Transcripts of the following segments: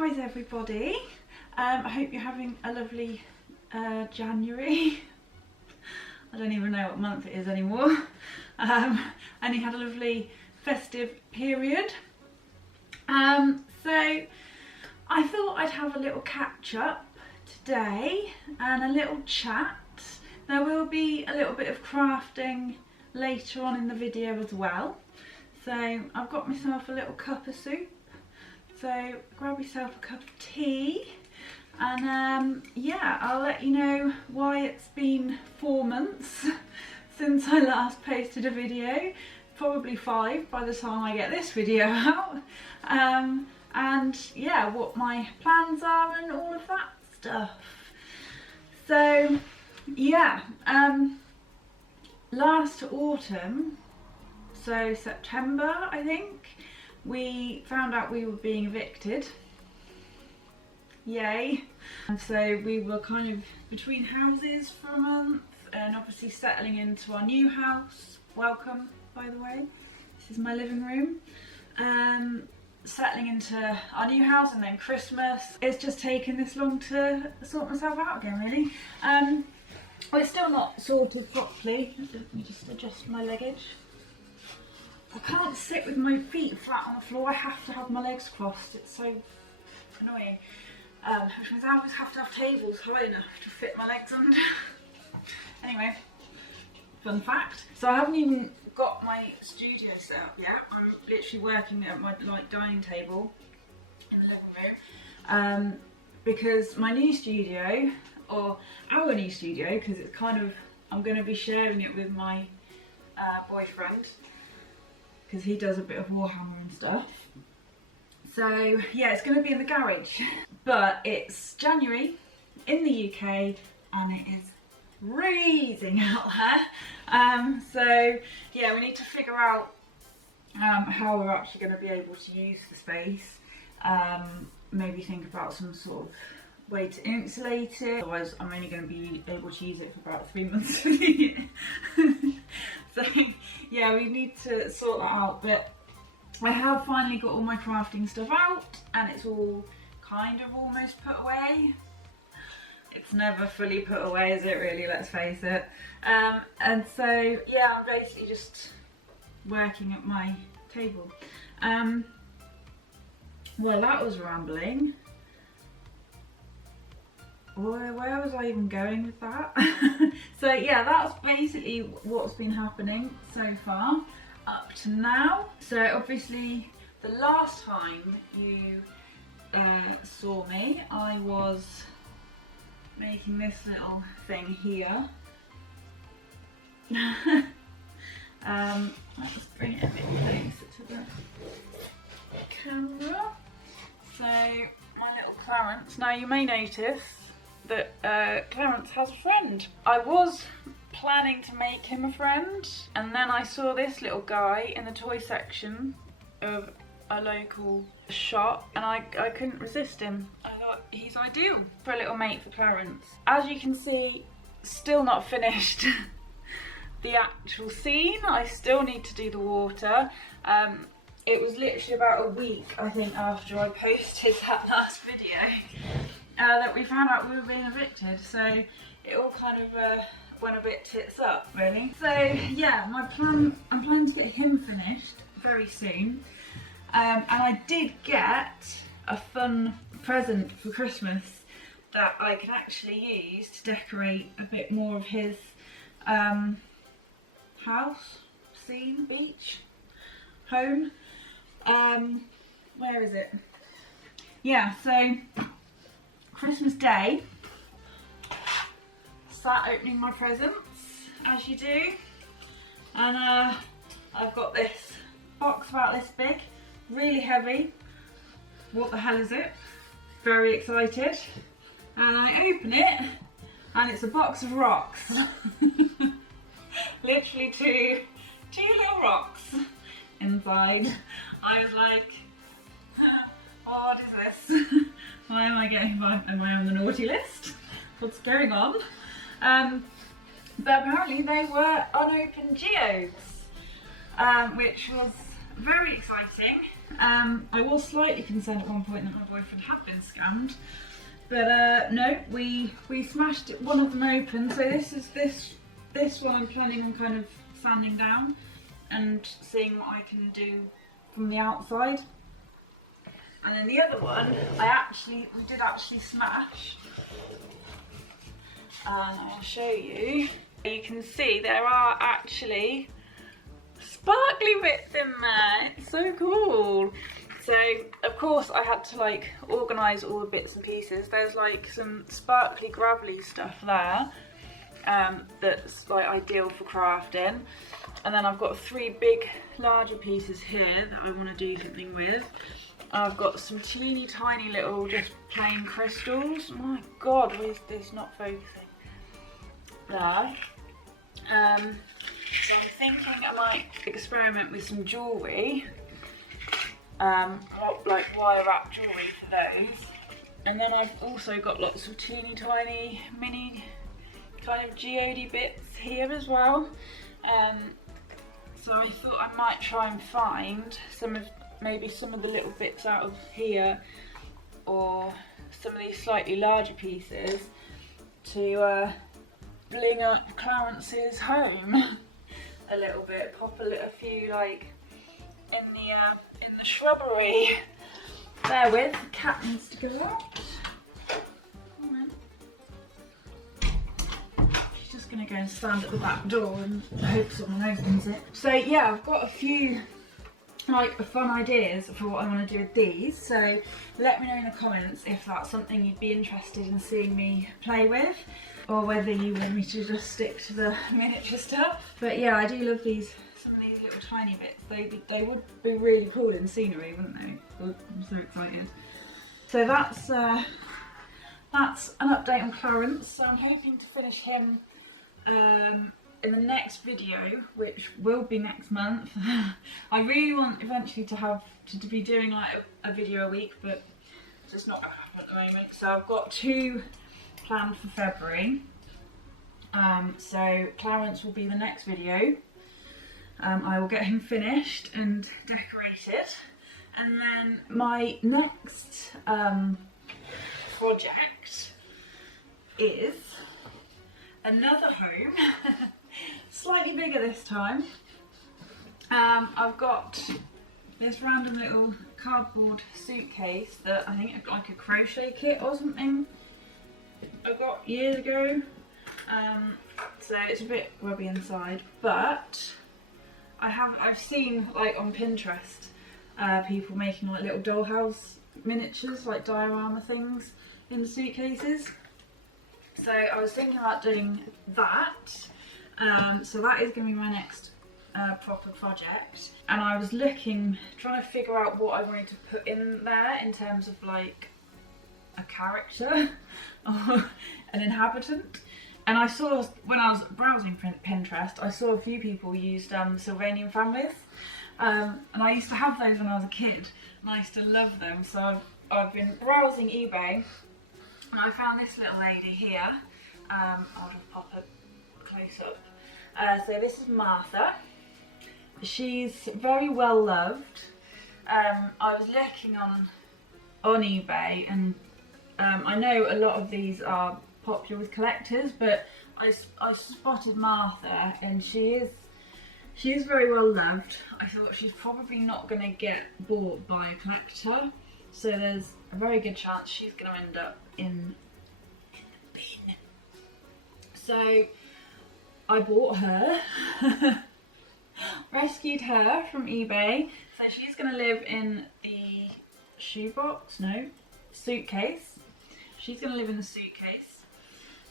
how is everybody? I hope you're having a lovely January. I don't even know what month it is anymore. And you had a lovely festive period. So I thought I'd have a little catch up today and a little chat. There will be a little bit of crafting later on in the video as well. So I've got myself a little cup of soup. So grab yourself a cup of tea and yeah, I'll let you know why it's been 4 months since I last posted a video. Probably 5 by the time I get this video out. And yeah, what my plans are and all of that stuff. So yeah, last autumn, so September I think, we found out we were being evicted. Yay. And so we were kind of between houses for a month and obviously settling into our new house. Welcome, by the way. This is my living room. Settling into our new house and then Christmas. It's just taken this long to sort myself out again, really. Well, it's still not sorted properly. Let me just adjust my leggage. I can't sit with my feet flat on the floor. I have to have my legs crossed. It's so annoying. Which means I always have to have tables high enough to fit my legs under. Anyway, fun fact. So I haven't even got my studio set up yet. I'm literally working at my dining table in the living room. Because my new studio, or our new studio, because it's kind of, I'm going to be sharing it with my boyfriend, because he does a bit of Warhammer and stuff. So yeah, it's going to be in the garage. But it's January in the UK and it is freezing out there. So yeah, we need to figure out how we're actually going to be able to use the space. Maybe think about some sort of way to insulate it. Otherwise I'm only going to be able to use it for about 3 months of the year. So yeah, we need to sort that out, but I have finally got all my crafting stuff out and it's all kind of almost put away. It's never fully put away, is it really? Let's face it. And so yeah, I'm basically just working at my table. Well, that was rambling. Where was I even going with that? So yeah, that's basically what's been happening so far up to now. So obviously the last time you saw me, I was making this little thing here. Let's bring it a bit closer to the camera. So my little Clarence. Now you may notice that Clarence has a friend. I was planning to make him a friend, and then I saw this little guy in the toy section of a local shop and I couldn't resist him. I thought he's ideal for a little mate for Clarence. As you can see, still not finished the actual scene. I still need to do the water. It was literally about a week, I think, after I posted that last video that we found out we were being evicted, so it all kind of went a bit tits up, really. So yeah, I'm planning to get him finished very soon. And I did get a fun present for Christmas that I can actually use to decorate a bit more of his house, scene, beach, home. Where is it? Yeah, so Christmas Day, sat opening my presents, as you do, and I've got this box about this big, really heavy. What the hell is it? Very excited. And I open it and it's a box of rocks. Literally two little rocks inside. I was like, what is this? Why am I on the naughty list? What's going on? But apparently they were unopened geodes, which was very exciting. I was slightly concerned at one point that my boyfriend had been scammed, but no, we smashed one of them open. So this one I'm planning on kind of sanding down and seeing what I can do from the outside. And then the other one, we did actually smash. And I'll show you. You can see there are actually sparkly bits in there. It's so cool. So of course I had to like organise all the bits and pieces. There's like some sparkly gravelly stuff there that's like ideal for crafting. And then I've got 3 big larger pieces here that I want to do something with. I've got some teeny tiny little just plain crystals. Oh my god, why is this not focusing? There. So I'm thinking I might experiment with some jewellery, like wire wrap jewellery for those. And then I've also got lots of teeny tiny mini kind of geode bits here as well. So I thought I might try and find maybe some of the little bits out of here, or some of these slightly larger pieces to bling up Clarence's home a little bit. Pop a few like in the shrubbery. Bear with, the cat needs to go out. She's just gonna go and stand at the back door and hope someone opens it. So yeah, I've got a few like fun ideas for what I want to do with these, so let me know in the comments if that's something you'd be interested in seeing me play with, or whether you want me to just stick to the miniature stuff. But yeah, I do love some of these little tiny bits. They would be really cool in scenery, wouldn't they? I'm so excited. So that's an update on Clarence. So I'm hoping to finish him in the next video, which will be next month. I really want eventually to be doing like a video a week, but it's just not going to happen at the moment. So I've got 2 planned for February. So Clarence will be the next video. I will get him finished and decorated, and then my next project is another home. Slightly bigger this time. I've got this random little cardboard suitcase that I think like a crochet kit or something I got years ago. So it's a bit rubby inside, but I've seen like on Pinterest people making like little dollhouse miniatures, like diorama things in the suitcases. So I was thinking about doing that. So that is going to be my next proper project, and I was trying to figure out what I wanted to put in there in terms of like a character or an inhabitant. And I saw, when I was browsing Pinterest, I saw a few people used Sylvanian families, and I used to have those when I was a kid, and I used to love them. So I've been browsing eBay, and I found this little lady here. I'll just pop a close up. So this is Martha. She's very well loved. I was looking on eBay, and I know a lot of these are popular with collectors, but I spotted Martha, and she is very well loved. I thought she's probably not going to get bought by a collector, so there's a very good chance she's going to end up in the bin. So I bought her, rescued her from eBay. So she's going to live in the suitcase. She's going to live in the suitcase.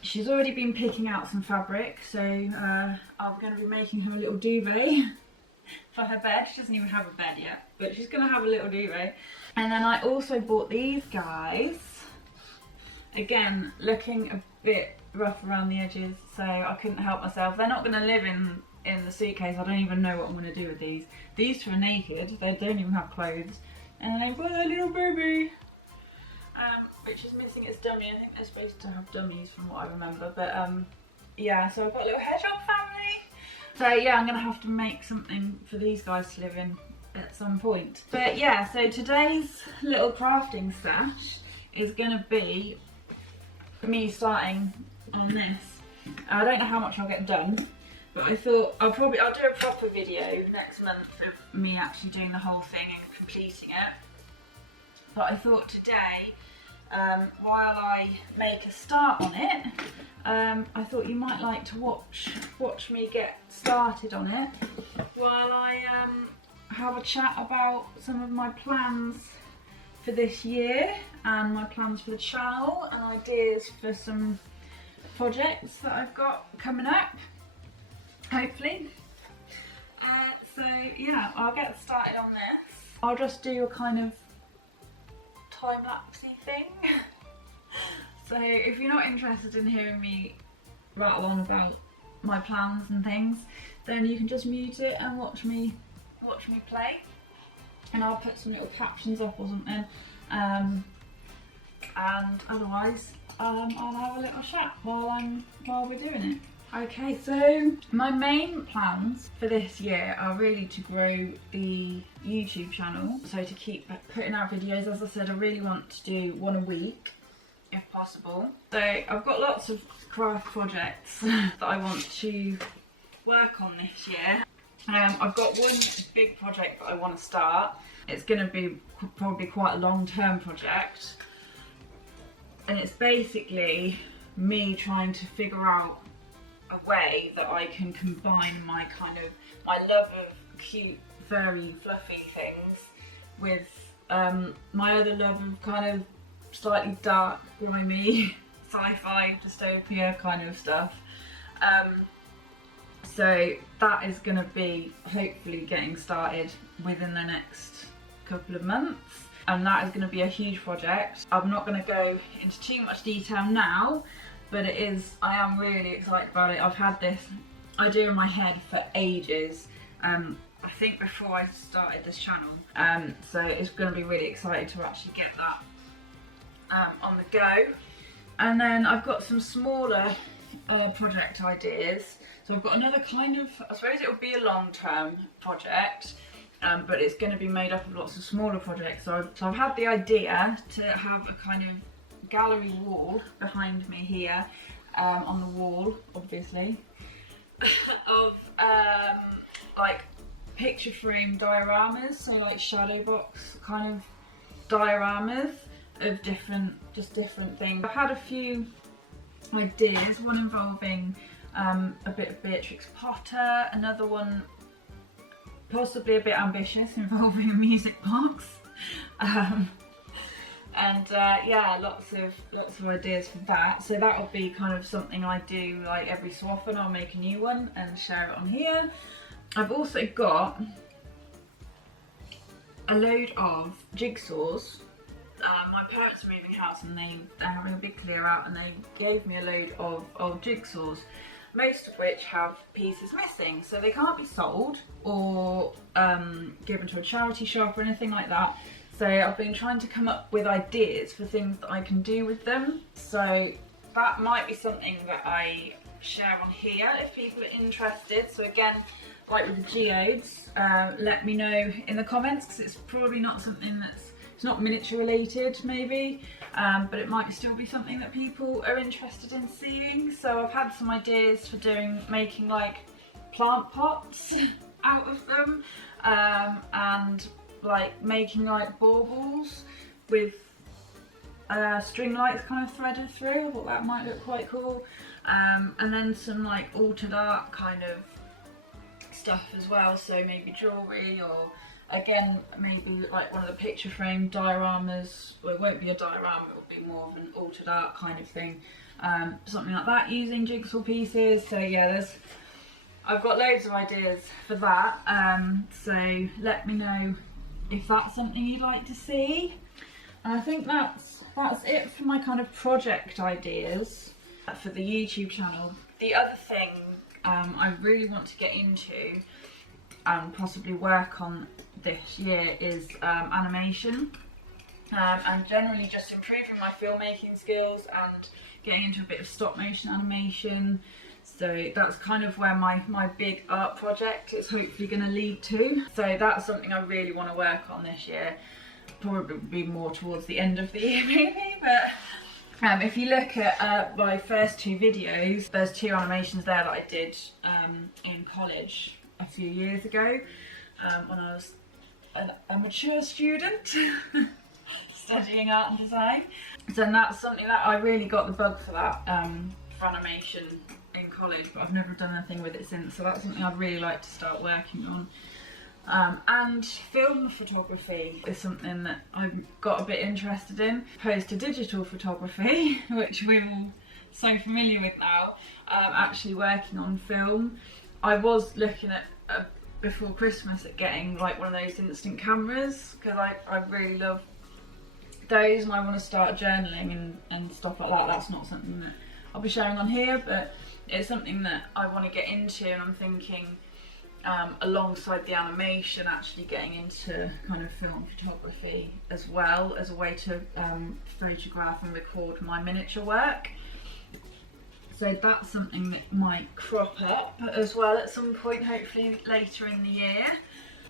She's already been picking out some fabric, so I'm going to be making her a little duvet for her bed. She doesn't even have a bed yet, but she's going to have a little duvet. And then I also bought these guys. Again, looking a bit rough around the edges, so I couldn't help myself. They're not going to live in the suitcase. I don't even know what I'm going to do with these. These two are naked. They don't even have clothes. And then I've got a little baby, which is missing its dummy. I think they're supposed to have dummies from what I remember. But yeah, so I've got a little hedgehog family. So yeah, I'm going to have to make something for these guys to live in at some point. But yeah, so today's little crafting stash is going to be me starting on this. I don't know how much I'll get done, but I thought I'll do a proper video next month of me actually doing the whole thing and completing it. But I thought today, while I make a start on it, I thought you might like to watch me get started on it while I have a chat about some of my plans for this year and my plans for the channel and ideas for some projects that I've got coming up, hopefully. So yeah, I'll get started on this. I'll just do a kind of time-lapsey thing. So if you're not interested in hearing me rattle on about my plans and things, then you can just mute it and watch me play, and I'll put some little captions up or something, and otherwise I'll have a little chat while we're doing it. Okay, so my main plans for this year are really to grow the YouTube channel, so to keep putting out videos. As I said, I really want to do one a week if possible. So I've got lots of craft projects that I want to work on this year. I've got one big project that I want to start. It's going to be probably quite a long-term project, and it's basically me trying to figure out a way that I can combine my love of cute, furry, fluffy things with my other love of kind of slightly dark, grimy, sci-fi, dystopia kind of stuff. So that is going to be hopefully getting started within the next couple of months, and that is going to be a huge project. I'm not going to go into too much detail now, but I am really excited about it. I've had this idea in my head for ages, I think before I started this channel, so it's going to be really exciting to actually get that on the go. And then I've got some smaller project ideas. So I've got another kind of, I suppose it will be a long-term project, but it's going to be made up of lots of smaller projects. So I've had the idea to have a kind of gallery wall behind me here, on the wall, obviously, of like picture frame dioramas, so like shadow box kind of dioramas of different things. I've had a few ideas, one involving a bit of Beatrix Potter, another one possibly a bit ambitious involving a music box, and yeah, lots of ideas for that. So that'll be kind of something I do like every so often. I'll make a new one and share it on here. I've also got a load of jigsaws. My parents are moving house and they're having a big clear out, and they gave me a load of jigsaws, most of which have pieces missing, so they can't be sold or given to a charity shop or anything like that. So I've been trying to come up with ideas for things that I can do with them. So that might be something that I share on here if people are interested. So again, like with the geodes, let me know in the comments, because it's probably not something it's not miniature related maybe, but it might still be something that people are interested in seeing. So I've had some ideas for making like plant pots out of them, and like making like baubles with string lights kind of threaded through. I thought that might look quite cool. And then some like altered art kind of stuff as well, so maybe jewellery, or again maybe like one of the picture frame dioramas. Well, it won't be a diorama, it will be more of an altered art kind of thing, something like that using jigsaw pieces. So yeah, I've got loads of ideas for that, so let me know if that's something you'd like to see. And I think that's it for my kind of project ideas for the YouTube channel. The other thing I really want to get into and possibly work on this year is animation, and generally just improving my filmmaking skills and getting into a bit of stop motion animation. So that's kind of where my big art project is hopefully going to lead to. So that's something I really want to work on this year. Probably be more towards the end of the year maybe, but if you look at my first 2 videos, there's 2 animations there that I did in college a few years ago when I was a mature student studying art and design. So that's something that I really got the bug for that, for animation in college, but I've never done anything with it since, so that's something I'd really like to start working on. And film photography is something that I've got a bit interested in, opposed to digital photography, which we're all so familiar with now. Actually working on film. I was looking at before Christmas at getting like one of those instant cameras, because I really love those, and I want to start journaling and stuff like that. That's not something that I'll be showing on here, but it's something that I want to get into, and I'm thinking alongside the animation, actually getting into kind of film photography as well, as a way to photograph and record my miniature work. So that's something that might crop up as well at some point, hopefully later in the year.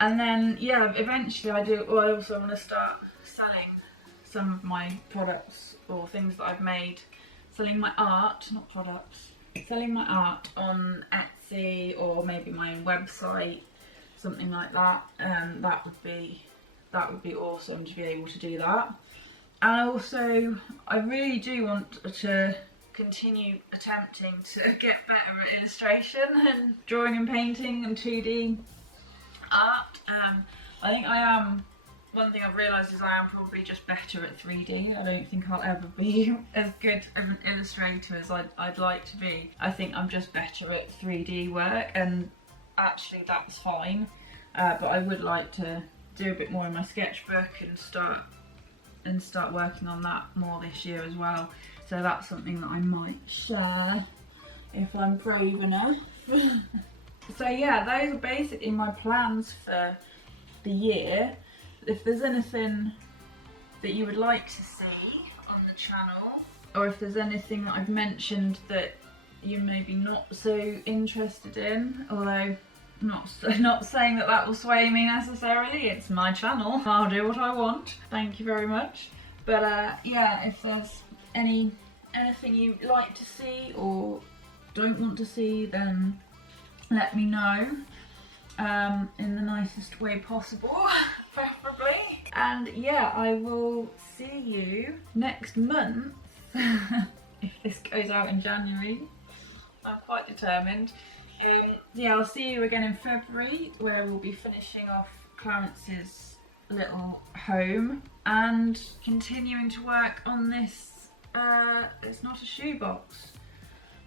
And then yeah, eventually I also want to start selling some of my products or things that I've made, selling my art, not products, selling my art on Etsy or maybe my own website, something like that. That would be awesome to be able to do that. And also I really do want to continue attempting to get better at illustration and drawing and painting and 2D art. I think I am. One thing I've realised is I am probably just better at 3D. I don't think I'll ever be as good of an illustrator as I'd like to be. I think I'm just better at 3D work, and actually that's fine. But I would like to do a bit more in my sketchbook and start working on that more this year as well. So that's something that I might share if I'm brave enough. So yeah, those are basically my plans for the year. If there's anything that you would like to see on the channel, or if there's anything that I've mentioned that you may be not so interested in, although not saying that will sway me necessarily, it's my channel, I'll do what I want, thank you very much. But yeah, if there's anything you'd like to see or don't want to see, then let me know in the nicest way possible, preferably. And yeah, I will see you next month if this goes out in January. I'm quite determined. Yeah, I'll see you again in February, where we'll be finishing off Clarence's little home and continuing to work on this. It's not a shoebox.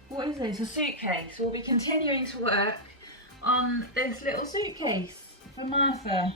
What is it? It's a suitcase. We'll be continuing to work on this little suitcase for Martha.